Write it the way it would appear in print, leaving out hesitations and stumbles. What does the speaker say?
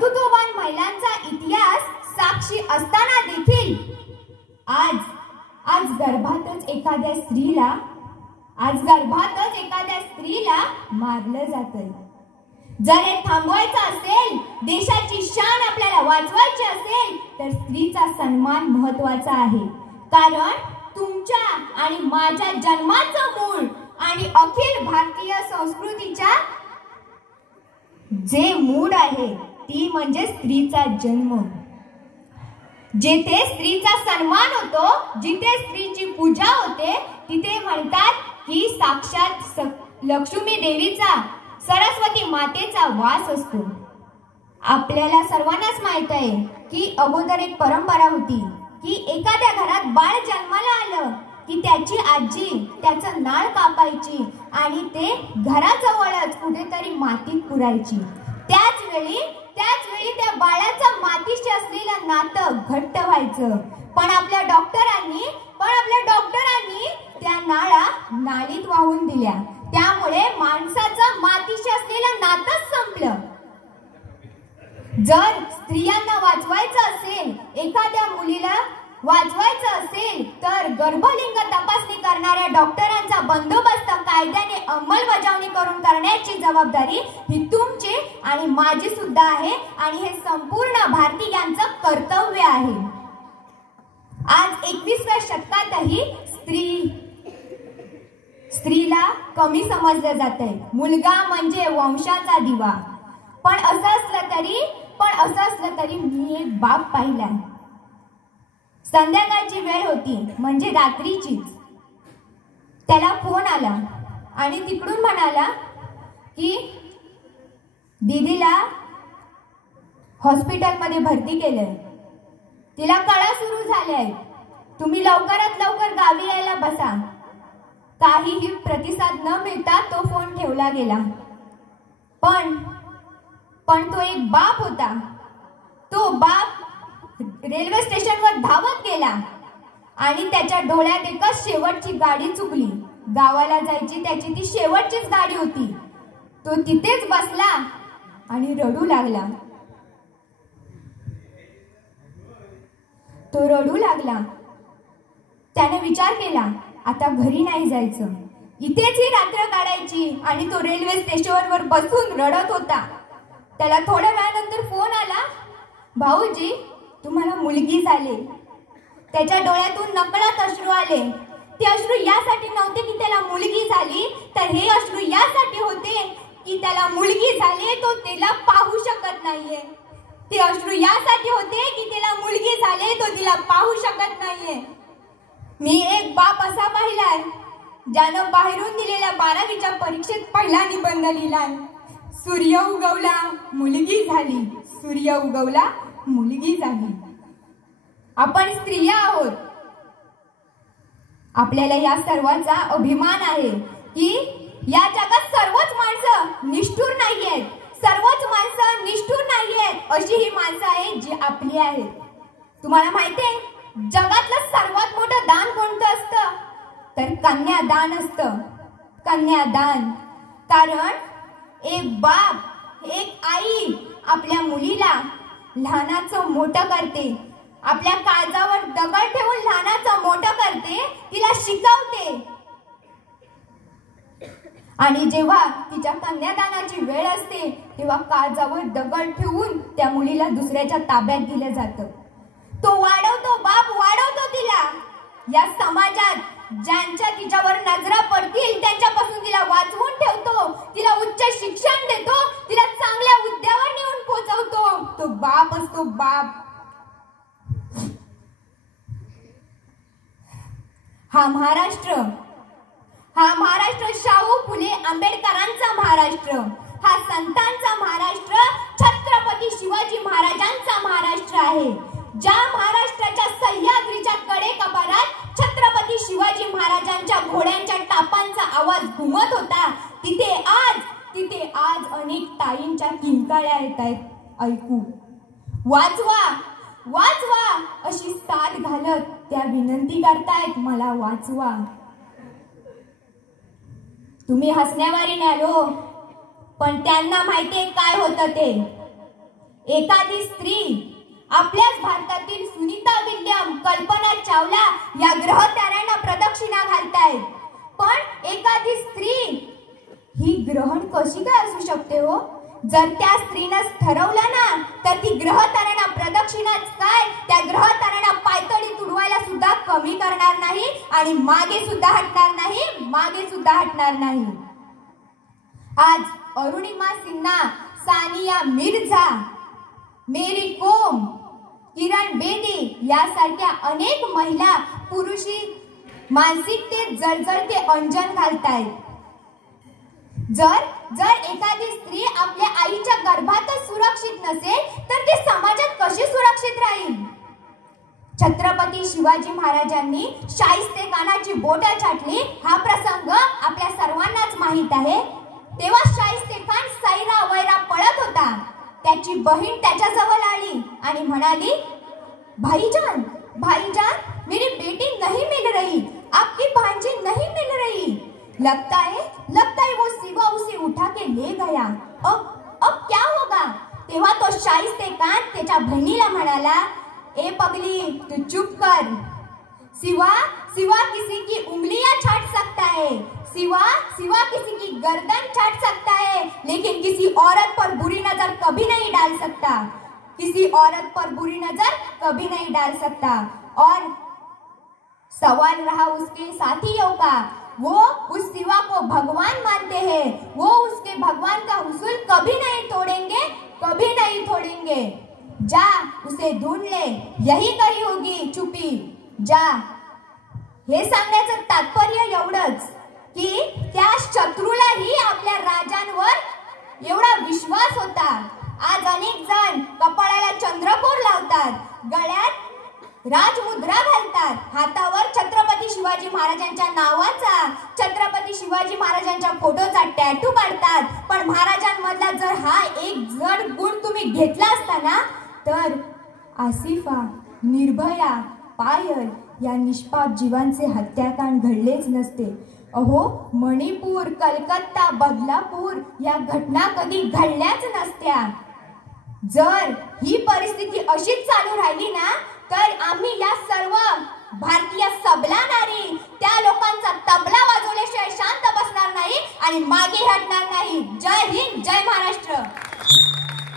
कर्तृत्ववान महिलांचा इतिहास साक्षी असताना देखील आज गर्भातच एखाद्या स्त्रीला मारलं जातंय। जर हे थांबवायचं असेल, देशाची शान आपल्याला वाचवायची असेल, तर स्त्रीचा सन्मान महत्त्वाचा आहे। कारण तुमच्या आणि माझ्या जन्माचं मूळ आणि अखिल भारतीय संस्कृतीच्या जे मूळ आहे ती म्हणजे स्त्रीचा जन्म। जिथे स्त्रीचा सन्मान होतो, जिथे स्त्रीची पूजा होते, तिथे म्हणतात की साक्षात लक्ष्मी देवीचा, सरस्वती मातेचा वास असतो। आपल्याला सर्वांनाच माहित आहे की अगोदर एक परंपरा होती की एखाद्या घरात बाळ जन्माला आलं की त्याची आजी त्याचं नाळ कापायची आणि ते घराजवळच कुठेतरी मातीत पुरायची। त्याच वेळी त्या बाळाचं मातीशी असलेलं नातं घट्ट व्हायचं। पण आपल्या डॉक्टरांनी त्या नाळा नालीत वाहून दिल्या, त्यामुळे माणसाचं मातीशी असलेलं नातंच संपलं। जर स्त्रियांना वाचवायचं असेल, एखाद्या मुलीला वाचवायचं असेल, तर गर्भलिंग तपासणी करणाऱ्या डॉक्टरांचा बंदोबस्त कायद्याने अंमलबजावणी करून करण्याची जबाबदारी ही तुमची आणि माझी सुद्धा आहे आणि हे संपूर्ण भारतीयांचं कर्तव्य आहे। आज 21व्या शतकातही स्त्रीला कमी समजलं जातंय। मुलगा म्हणजे वंशाचा दिवा। पण असं असलं तरी मी एक बाप पाहिलाय। संध्याकाळची वेळ होती, म्हणजे रात्रीचीच। त्याला फोन आला आणि तिकडून म्हणाला की दीदीला हॉस्पिटलमध्ये भरती केलंय, तिला कळा सुरू झाल्याय, तुम्ही लवकरात लवकर गावी यायला बसा। काहीही प्रतिसाद न मिळता तो फोन ठेवला गेला। पण तो एक बाप होता। तो बाप रेल्वे स्टेशनवर धावत गेला आणि त्याच्या डोळ्यात एकच शेवटची गाडी चुकली। गावाला जायची त्याची ती शेवटचीच गाडी होती। तो तिथेच बसला आणि रडू लागला। त्याने विचार केला, आता घरी नाही जायचं, इथेच ही रात्र काढायची, आणि तो रेल्वे स्टेशनवर बसून रडत होता। त्याला थोड्या वेळानंतर फोन आला, भाऊजी तुम्हाला मुलगी झाली। त्याच्या डोळ्यातून नकळत अश्रू आले। ते अश्रू यासाठी नव्हते की त्याला मुलगी झाली, तर हे अश्रू यासाठी होते की त्याला मुलगी झाली, तो तिला पाहू शकत नाहीये। ते अश्रू यासाठी होते की त्याला मुलगी झाली, तो तिला पाहू शकत नाहीये। मी एक बाप असा पाहिलाय ज्यानं बाहेरून दिलेल्या 12वीच्या परीक्षेत पहिला निबंध लिहिलाय, सूर्य उगवला मुलगी झाली, सूर्य उगवला मुलगी झाली। आपण स्त्रिया आहोत। आपल्याला या सर्वांचा अभिमान आहे की या जगात सर्वच माणसं निष्ठुर नाहीयेत, अशी ही माणसं आहेत जी आपली आहेत। तुम्हाला माहितीये जगातलं सर्वात मोठं दान कोणतं असतं? तर कन्यादान असतं। कन्यादान। कारण एक बाप, एक आई आपल्या मुलीला लहानाचं मोठं करते, आपल्या काळजावर दगड ठेवून लहानाचं मोठं करते, तिला शिकवते। आणि जेव्हा तिच्या कन्यादानाची वेळ असते तेव्हा काळजावर दगड ठेवून त्या मुलीला दुसऱ्याच्या ताब्यात दिलं जातं। तो वाढवतो, बाप वाढवतो तिला। या समाजात ज्यांच्या तिच्यावर नजरा पडतील त्यांच्यापासून तिला वाचवून ठेवतो, तिला उच्च शिक्षण देतो, तिला चांगल्या हुद्द्यावर नेऊन पोहोचवतो, तो बाप असतो, बाप। हा महाराष्ट्र शाहू फुले आंबेडकरांचा महाराष्ट्र, हा संतांचा महाराष्ट्र, छत्रपती शिवाजी महाराजांचा महाराष्ट्र आहे। ज्या महाराष्ट्राच्या सह्याद्रीच्या कडेकपारात छत्रपती शिवाजी महाराजांच्या घोड्यांच्या टापांचा आवाज घुमत होता, तिथे आज अनेक ताईंच्या किंकाळ्या येत आहेत ऐकू। वाचवा अशी साद घालत त्या विनंती करतायत, मला वाचवा। तुम्ही हसण्यावारी न्यालो, पण त्यांना माहितीये काय होतं ते। एखादी स्त्री, आपल्याच भारतातील सुनीता विल्यम, कल्पना चावला या ग्रहताऱ्यांना प्रदक्षिणा घालतायत. पण एखादी स्त्री ही ग्रहण कशी काय असू शकते हो? जर त्या स्त्रीनं ठरवलं ना तर ती ग्रहताऱ्यांना प्रदक्षिणाच काय, त्या ग्रहताऱ्यांना पायतळी तुडवायला सुद्धा कमी करणार नाही आणि मागे सुद्धा हटणार नाही, मागे सुद्धा हटणार नाही. आज अरुणिमा सिन्हा, सानिया मिर्झा, मेरी कोम, किरण बेदी यासारख्या अनेक महिला पुरुषी मानसिकतेत जळजळते अंजन घालतायत. जर एखादी स्त्री आपल्या आईच्या गर्भातच सुरक्षित नसेल तर ती समाजात कशी सुरक्षित राहील? छत्रपती शिवाजी महाराजांनी शाहिस्तेखानाची बोटं छाटली हा प्रसंग आपल्या सर्वांनाच माहित आहे. तेव्हा शाहिस्तेखान सैरा वैरा पळत होता. त्याची बहीण त्याच्याजवळ आली आणि म्हणाली, भाईजान, भाईजान, मेरी बेटी नहीं मिल रही, आपकी भांजी नहीं मिल रही. लगता है वो सिवा उसे उठा के ले गया. अब क्या होगा? तेव्हा तो शाहिस्तेखान त्याच्या बहिणीला म्हणाला, ए पगली, तू चुप कर. सिवा किसी की उंगलियां छाट सकता है, सिवा किसी की गर्दन छाट सकता है, लेकिन किसी औरत पर बुरी नजर कभी नहीं डाल सकता, किसी औरत पर बुरी नजर कभी नहीं डाल सकता. और सवाल रहा उसके साथियों का, वो उस सिवा को भगवान मानते हैं, वो उसके भगवान का हुसूल कभी नहीं तोड़ेंगे, कभी नहीं तोड़ेंगे. जा उसे ढूंढ ले, यही कही होगी छुपी, जा. हे सांगण्याचं तात्पर्य एवढंच की त्या शत्रूलाही आपल्या राजांवर एवढा विश्वास होता. आज अनेक जण कपाळाला चंद्रकोर लावतात, गळ्यात राजमुद्रा घालतात, हातावर छत्रपती शिवाजी महाराजांच्या नावाचा, छत्रपती शिवाजी महाराजांच्या फोटोचा टॅटू काढतात. पण महाराजांमधला जर हा एक जड गुण तुम्ही घेतला असता ना तर आसिफा, निर्भया, पायल या निष्पाप जीवांचे हत्याकांड घडलेच नसते. अहो, मणिपूर, कलकत्ता, बदलापूर या घटना कधी घडल्याच नसत्या. जर ही परिस्थिती अशीच चालू राहिली ना तर आम्ही या सर्व भारतीय सबला